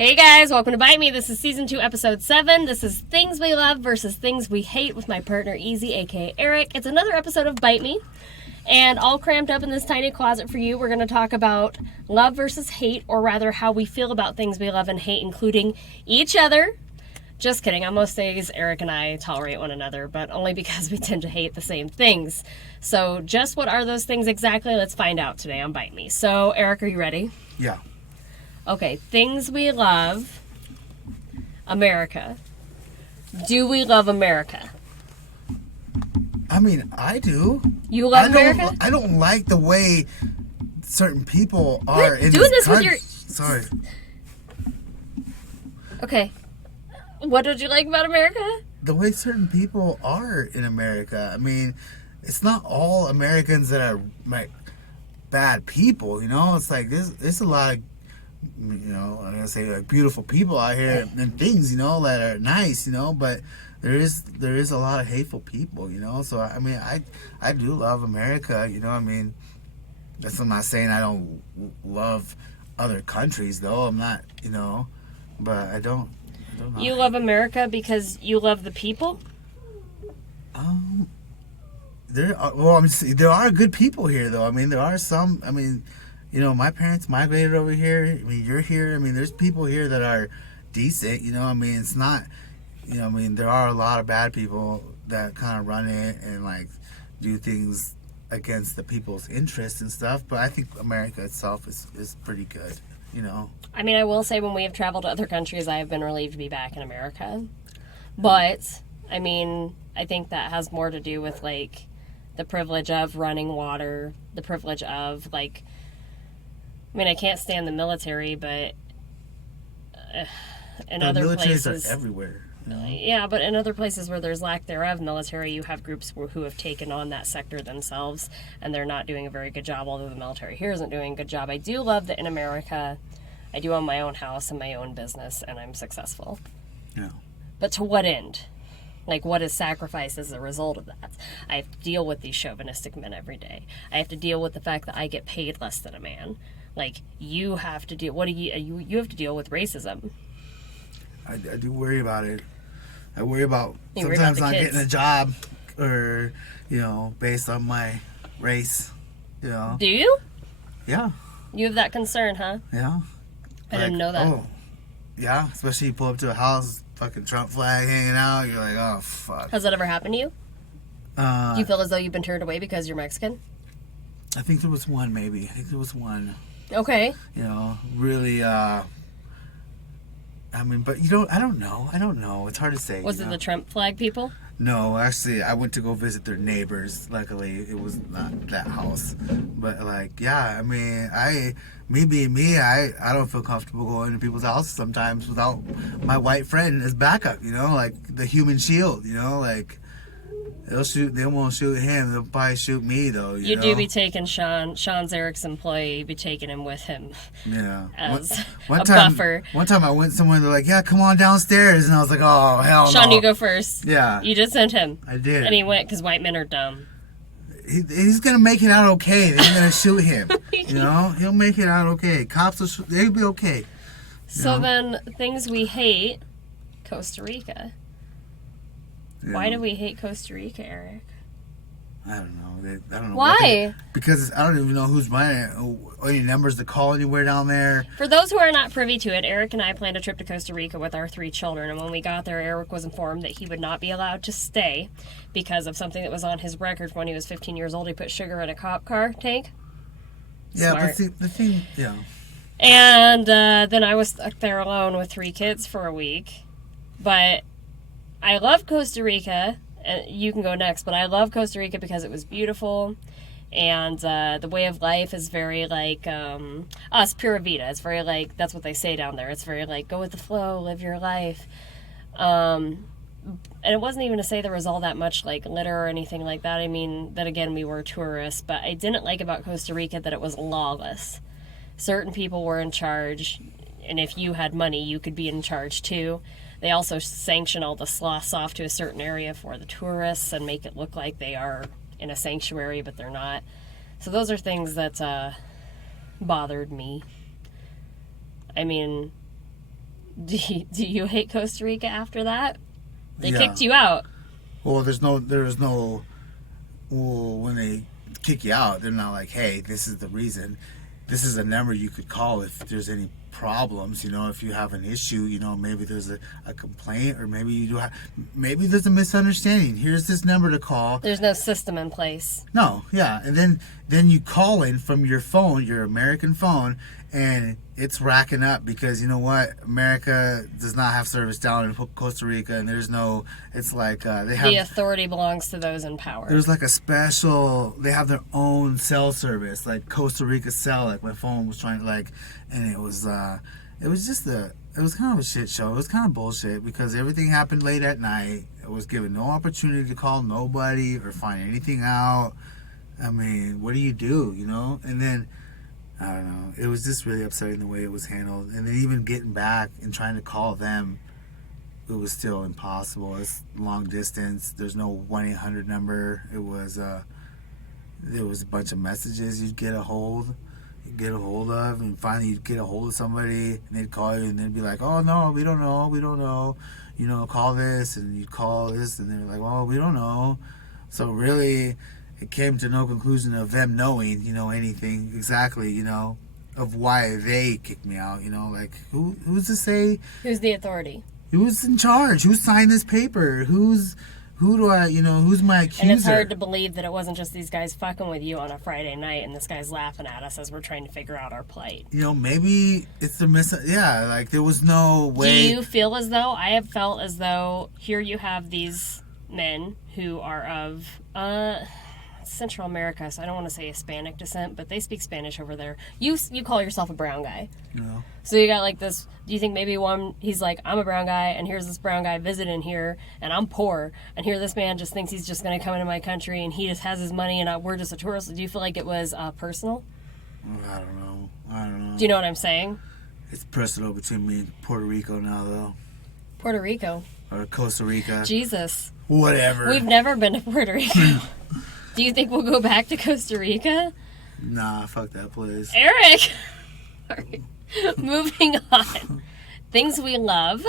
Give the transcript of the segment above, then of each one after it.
Hey guys, welcome to Bite Me. This is season 2, episode 7. This is things we love versus things we hate with my partner Easy, aka Eric. It's another episode of Bite Me, and all cramped up in this tiny closet for you. We're going to talk about love versus hate, or rather how we feel about things we love and hate, including each other. Just kidding. On most days, Eric and I tolerate one another, but only because we tend to hate the same things. So just what are those things exactly? Let's find out today on Bite Me. So, Eric, are you ready? Yeah. Okay, things we love. America. Do we love America? I mean, I do. You love America? I don't like the way certain people are in doing this this with country. your... Sorry. Okay. What did you like about America? The way certain people are in America. I mean, it's not all Americans that are like bad people, you know? It's like there's a lot of, you know, I'm gonna say like beautiful people out here and things, you know, that are nice, you know, but there is a lot of hateful people, you know. So I mean, I do love America, you know. I mean, I'm not saying I don't love other countries, though. I'm not, you know, but I don't know. You love America because you love the people? There are good people here, though. I mean, there are some. I mean, you know, my parents migrated over here. I mean, you're here. I mean, there's people here that are decent, you know. I mean, it's not, you know, I mean, there are a lot of bad people that kind of run it and, like, do things against the people's interests and stuff. But I think America itself is pretty good, you know. I mean, I will say when we have traveled to other countries, I have been relieved to be back in America. But, I mean, I think that has more to do with, like, the privilege of running water, the privilege of, like, I mean, I can't stand the military, but in other places... The militaries are everywhere. You know? Yeah, but in other places where there's lack thereof military, you have groups who have taken on that sector themselves, and they're not doing a very good job, although the military here isn't doing a good job. I do love that in America, I do own my own house and my own business, and I'm successful. Yeah. But to what end? Like, what is sacrifice as a result of that? I have to deal with these chauvinistic men every day. I have to deal with the fact that I get paid less than a man. Like, you have to deal... You have to deal with racism. I do worry about it. I worry about sometimes not getting a job, or, you know, based on my race, you know. Do you? Yeah. You have that concern, huh? Yeah. I didn't know that. Oh, yeah. Especially you pull up to a house, fucking Trump flag hanging out. You're like, oh, fuck. Has that ever happened to you? Do you feel as though you've been turned away because you're Mexican? I think there was one, maybe. I think there was one. Okay. You know, really, I mean, but I don't know. It's hard to say. Was it the Trump flag people? No, actually, I went to go visit their neighbors. Luckily, it was not that house. But, like, yeah, I mean, me being me, I don't feel comfortable going to people's houses sometimes without my white friend as backup, you know? Like, the human shield, you know? Like, they won't shoot him. They'll probably shoot me, though, you know? do be taking Sean's Eric's employee. You'd be taking him with him. Yeah. As one a time, buffer. One time I went somewhere, they're like, yeah, come on downstairs. And I was like, oh, hell no. Sean, you go first. Yeah. You just sent him. I did. And he went because white men are dumb. He's going to make it out okay. They're going to shoot him. You know? He'll make it out okay. Cops, they'll be okay. So then, things we hate, Costa Rica. Yeah. Why do we hate Costa Rica, Eric? I don't know. I don't know. Why? Because I don't even know who's running it. Any numbers to call anywhere down there. For those who are not privy to it, Eric and I planned a trip to Costa Rica with our 3 children, and when we got there, Eric was informed that he would not be allowed to stay because of something that was on his record when he was 15 years old. He put sugar in a cop car tank. Yeah, Smart. but see, the thing, yeah. And then I was stuck there alone with 3 kids for a week. But I love Costa Rica. You can go next, but I love Costa Rica because it was beautiful, and the way of life is very like us, Pura Vida. It's very like, that's what they say down there. It's very like, go with the flow, live your life. And it wasn't even to say there was all that much like litter or anything like that. I mean, that again, we were tourists, but I didn't like about Costa Rica that it was lawless. Certain people were in charge, and if you had money, you could be in charge too. They also sanction all the sloths off to a certain area for the tourists and make it look like they are in a sanctuary, but they're not. So those are things that bothered me. I mean, Do you hate Costa Rica after that? They Yeah. kicked you out. Well, well, when they kick you out, they're not like, hey, this is the reason. This is a number you could call if there's any problems, if you have an issue, maybe there's a complaint, or maybe maybe there's a misunderstanding. Here's this number to call. There's no system in place. No, yeah. And then you call in from your phone, your American phone, and it's racking up because you know what? America does not have service down in Costa Rica, and it's like they have... The authority belongs to those in power. There's like they have their own cell service, like Costa Rica Cell, like my phone was trying to and it was kind of a shit show. It was kind of bullshit because everything happened late at night. I was given no opportunity to call nobody or find anything out. I mean, what do you do, And then, I don't know, it was just really upsetting the way it was handled. And then even getting back and trying to call them, it was still impossible. It's long distance. There's no 1-800 number. There was a bunch of messages you'd get a hold of, and finally you'd get a hold of somebody, and they'd call you, and they'd be like, oh no, we don't know, call this, and you'd call this, and they're like, well, we don't know. So really, it came to no conclusion of them knowing, anything exactly, of why they kicked me out, like, who's to say? Who's the authority? Who's in charge? Who signed this paper? Who's my accuser? And it's hard to believe that it wasn't just these guys fucking with you on a Friday night and this guy's laughing at us as we're trying to figure out our plight. Maybe it's there was no way. Do you feel as though, I have felt as though, here you have these men who are of Central America, so I don't want to say Hispanic descent, but they speak Spanish over there. You call yourself a brown guy. No. So you got like this, do you think maybe he's like, I'm a brown guy, and here's this brown guy visiting here, and I'm poor, and here this man just thinks he's just going to come into my country, and he just has his money, and we're just a tourist. Do you feel like it was personal? I don't know. Do you know what I'm saying? It's personal between me and Puerto Rico now, though. Puerto Rico. Or Costa Rica. Jesus. Whatever. We've never been to Puerto Rico. Do you think we'll go back to Costa Rica? Nah, fuck that place. Eric! Alright. Moving on. Things we love.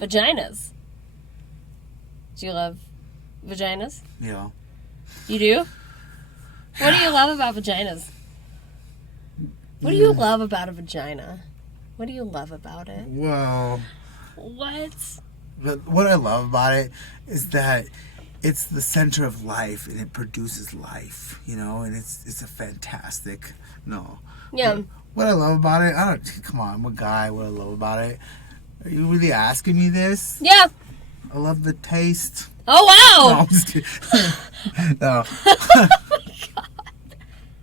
Vaginas. Do you love vaginas? Yeah. You do? What do you love about vaginas? What do you love about a vagina? What do you love about it? Well... What I love about it is that it's the center of life, and it produces life, and it's a fantastic, Yeah. What I love about it, come on, I'm a guy, what I love about it. Are you really asking me this? Yeah. I love the taste. Oh, wow. No, I'm just kidding. No. Oh, my God.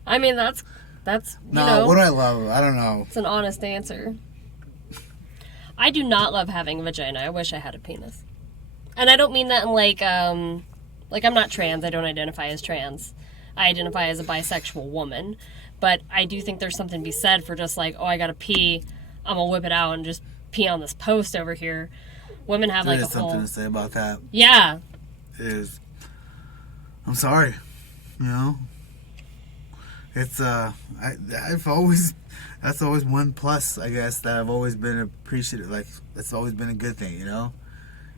I mean, that's what I love, I don't know. It's an honest answer. I do not love having a vagina. I wish I had a penis. And I don't mean that in I'm not trans. I don't identify as trans. I identify as a bisexual woman. But I do think there's something to be said for just like, oh, I gotta pee. I'm gonna whip it out and just pee on this post over here. Women have There is something to say about that. Yeah. It is. I'm sorry. It's I've always, that's always one plus, I guess, that I've always been appreciative. Like, that's always been a good thing, You don't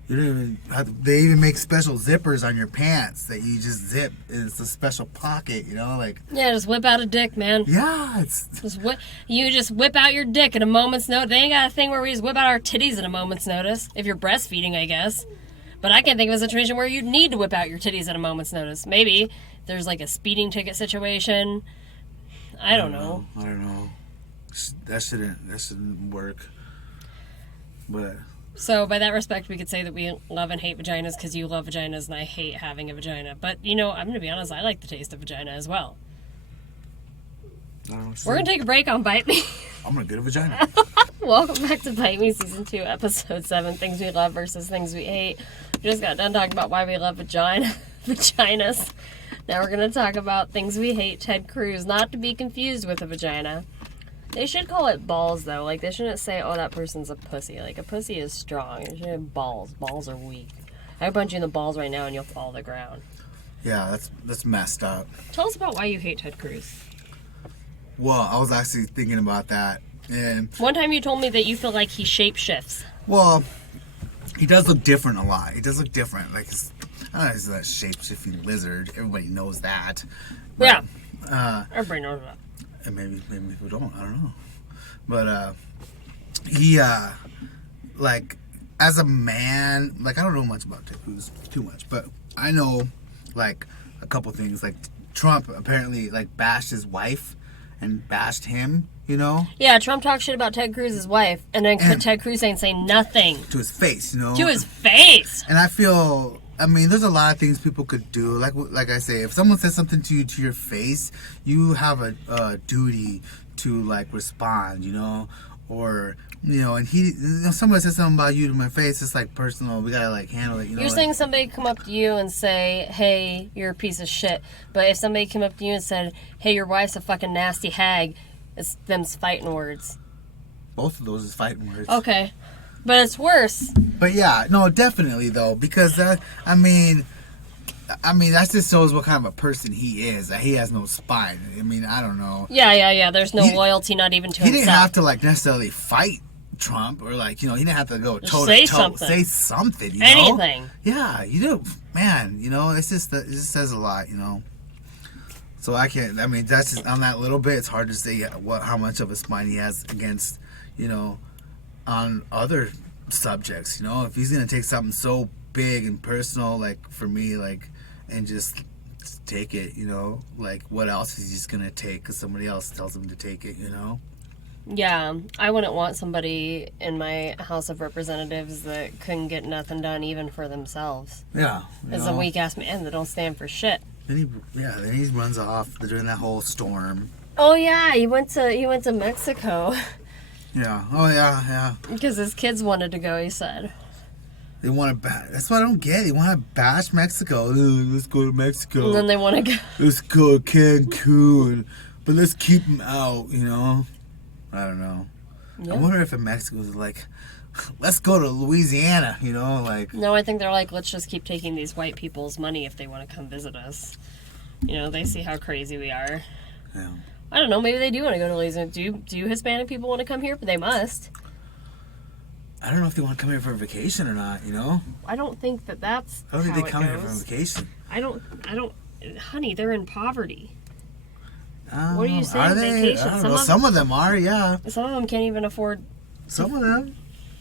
even have to, they even make special zippers on your pants that you just zip. It's a special pocket, Yeah, just whip out a dick, man. Yeah, You just whip out your dick at a moment's notice. They ain't got a thing where we just whip out our titties at a moment's notice. If you're breastfeeding, I guess. But I can't think of a situation where you need to whip out your titties at a moment's notice. Maybe there's like a speeding ticket situation. I don't know. I don't know. That shouldn't work. But so by that respect, we could say that we love and hate vaginas because you love vaginas and I hate having a vagina. But I'm going to be honest, I like the taste of vagina as well. We're going to take a break on Bite Me. I'm going to get a vagina. Welcome back to Bite Me Season 2, Episode 7, Things We Love versus Things We Hate. We just got done talking about why we love vaginas. Now we're going to talk about things we hate. Ted Cruz, not to be confused with a vagina. They should call it balls, though. Like, they shouldn't say, oh, that person's a pussy. Like, a pussy is strong. They should have balls. Balls are weak. I would punch you in the balls right now and you'll fall to the ground. Yeah, that's messed up. Tell us about why you hate Ted Cruz. Well, I was actually thinking about that, And one time you told me that you feel like he shapeshifts. well, he does look different a lot. He does look different. Like I don't know, he's that shape-shifting lizard. Everybody knows that. But, Yeah. Everybody knows that. And maybe people don't. I don't know. But he like as a man, like I don't know much about Ted Cruz, too much, but I know like a couple things. Like Trump apparently like bashed his wife and bashed him. You know? Yeah, Trump talked shit about Ted Cruz's wife, and then Ted Cruz ain't saying nothing. To his face, you know? To his face! And I feel, I mean, there's a lot of things people could do. Like I say, if someone says something to you to your face, you have a duty to, like, respond, you know? Or, you know, and if somebody says something about you to my face, it's, like, personal. We gotta, like, handle it, you know? You're saying somebody come up to you and say, hey, you're a piece of shit. But if somebody came up to you and said, hey, your wife's a fucking nasty hag, it's them's fighting words. Both of those is fighting words. Okay. But it's worse. But yeah, no, definitely though, because I mean that just shows what kind of a person he is. That he has no spine. I mean, I don't know. Yeah. There's no loyalty, not even to himself. He didn't have to like necessarily fight Trump or like, you know, he didn't have to go toe to toe. Say something. You know? Anything. Yeah, you do, man. You know, it just says a lot. You know. So I can't. I mean, that's just on that little bit. It's hard to say how much of a spine he has against, you know, on other subjects. You know, if he's gonna take something so big and personal, like for me, like, and just take it. You know, like what else is he just gonna take? Because somebody else tells him to take it. You know. Yeah, I wouldn't want somebody in my House of Representatives that couldn't get nothing done even for themselves. Yeah. As a weak ass man that don't stand for shit. Then he runs off during that whole storm. Oh yeah, he went to Mexico. Yeah. Oh yeah. Because his kids wanted to go. He said. They want to that's what I don't get. They want to bash Mexico. Let's go to Mexico. And then they want to go. Let's go to Cancun, but let's keep them out. You know. I don't know. Yeah. I wonder if in Mexico is like, let's go to Louisiana. You know, like. No, I think they're like, let's just keep taking these white people's money if they want to come visit us. You know, they see how crazy we are. Yeah. I don't know. Maybe they do want to go to Louisiana. Do Hispanic people want to come here? But they must. I don't know if they want to come here for a vacation or not. You know. I don't think that's. I don't think they come here for a vacation. I don't. Honey, they're in poverty. What are you saying? Are they? Vacation? I don't know. Some of them are, yeah. Some of them can't even afford. Some of them.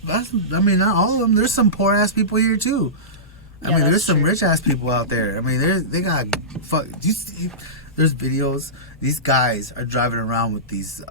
I mean, not all of them. There's some poor ass people here too. I mean, there's some rich ass people out there. I mean, they got there's videos. These guys are driving around with these.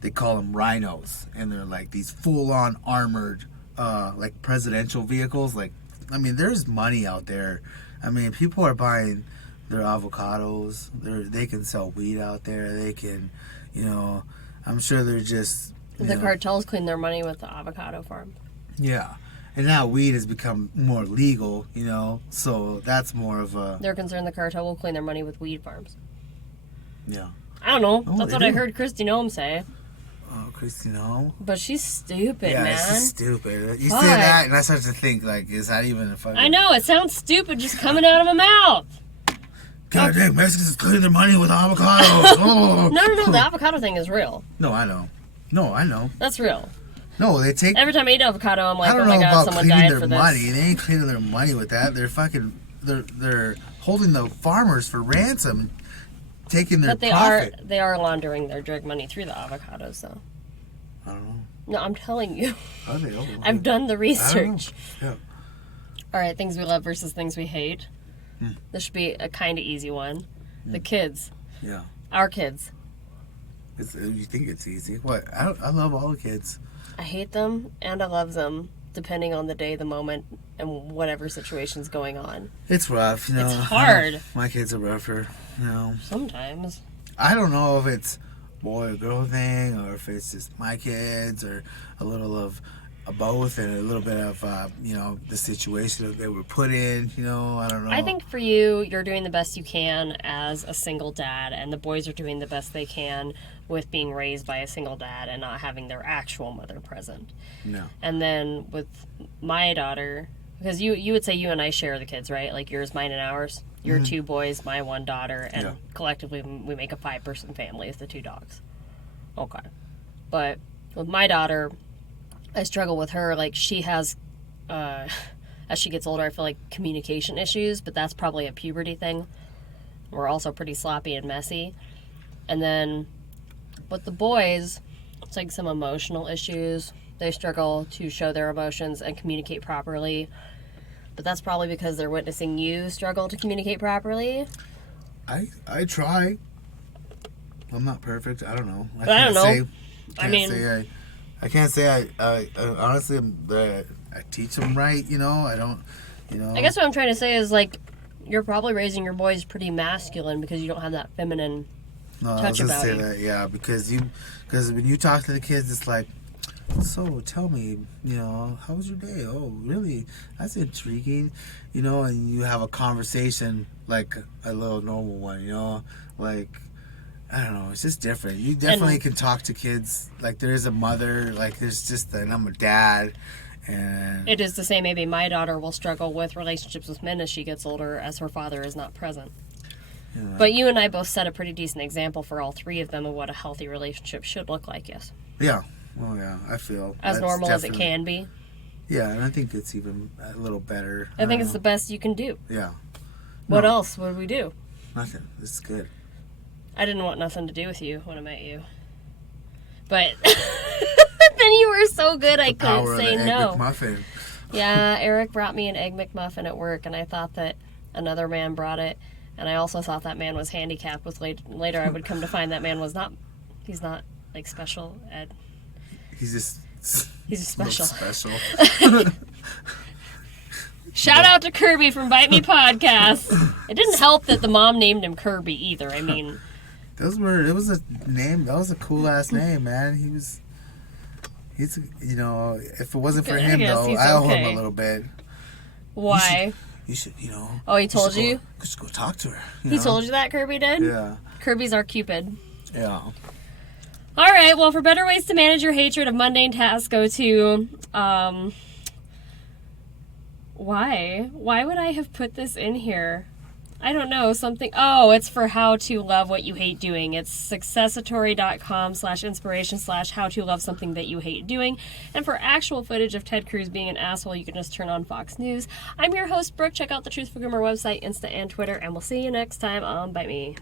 They call them rhinos, and they're like these full on armored, like presidential vehicles. Like, I mean, there's money out there. I mean, people are buying their avocados. They can sell weed out there. They can, you know, I'm sure they're just. The cartels clean their money with the avocado farm. Yeah. And now weed has become more legal, you know, so that's more of a. They're concerned the cartel will clean their money with weed farms. Yeah. I don't know. That's what I heard Kristi Noem say. Oh, Kristi Noem? But she's stupid, man. Yeah, she's stupid. You say that, and I start to think, like, is that even a fucking. I know, it sounds stupid just coming out of my mouth. God dang, Mexicans cleaning their money with avocados. Oh. No, the avocado thing is real. No, I know. That's real. No, they take. Every time I eat avocado, I'm like, I don't oh my know god, about someone cleaning died their for this. money. They ain't cleaning their money with that. They're fucking. They're holding the farmers for ransom, taking their profit. But they are laundering their drug money through the avocados, though. I don't know. No, I'm telling you. Are they? Oh, I've done the research. Yeah. All right, things we love versus things we hate. This should be a kind of easy one. The kids. Yeah. Our kids. You think it's easy? What? I love all the kids. I hate them and I love them, depending on the day, the moment, and whatever situation's going on. It's rough, you know. It's hard. My kids are rougher, you know. Sometimes. I don't know if it's boy or girl thing, or if it's just my kids, or a little of both, and a little bit of you know, the situation that they were put in. You know, I don't know. I think for you, you're doing the best you can as a single dad, and the boys are doing the best they can with being raised by a single dad and not having their actual mother present. No. And then with my daughter, because you would say you and I share the kids, right? Like yours, mine, and ours. Your two boys, my one daughter, and collectively we make a 5-person family with the 2 dogs. Okay. But with my daughter, I struggle with her. Like, she has, as she gets older, I feel like communication issues, but that's probably a puberty thing. We're also pretty sloppy and messy. And then with the boys, it's like some emotional issues. They struggle to show their emotions and communicate properly. But that's probably because they're witnessing you struggle to communicate properly. I try. I'm not perfect. I don't know. I don't know. I can't say I honestly I teach them right. I don't. I guess what I'm trying to say is, like, you're probably raising your boys pretty masculine because you don't have that feminine touch about you. That, yeah, because when you talk to the kids, it's like, so tell me, how was your day? Oh, really? That's intriguing, and you have a conversation like a little normal one, like, I don't know, it's just different. You definitely can talk to kids like there is a mother, like there's just, and I'm a dad. And it is the same. Maybe my daughter will struggle with relationships with men as she gets older, as her father is not present. Yeah. But you and I both set a pretty decent example for all three of them of what a healthy relationship should look like, yes. Yeah. Well, yeah, I feel as normal as it can be. Yeah, and I think it's even a little better. I think it's the best you can do. Yeah. What else would we do? Nothing. This is good. I didn't want nothing to do with you when I met you. But then you were so good I couldn't say no. Egg McMuffin. Yeah, Eric brought me an Egg McMuffin at work, and I thought that another man brought it. And I also thought that man was handicapped. Later I would come to find that man was not. He's not, like, special ed. He's just special. Special. Shout out to Kirby from Bite Me Podcast. It didn't help that the mom named him Kirby either. I mean, it was a name. That was a cool ass name, man. He's if it wasn't for him though, I owe him a little bit. Why? You should, Oh, he told you? Just go talk to her. He told you that, Kirby did? Yeah. Kirby's our Cupid. Yeah. All right, well, for better ways to manage your hatred of mundane tasks, go to, why? Why would I have put this in here? I don't know, it's for how to love what you hate doing. It's successatory.com/inspiration/how to love something that you hate doing. And for actual footage of Ted Cruz being an asshole, you can just turn on Fox News. I'm your host, Brooke. Check out the Truthful Groomer website, Insta, and Twitter, and we'll see you next time on Bite Me.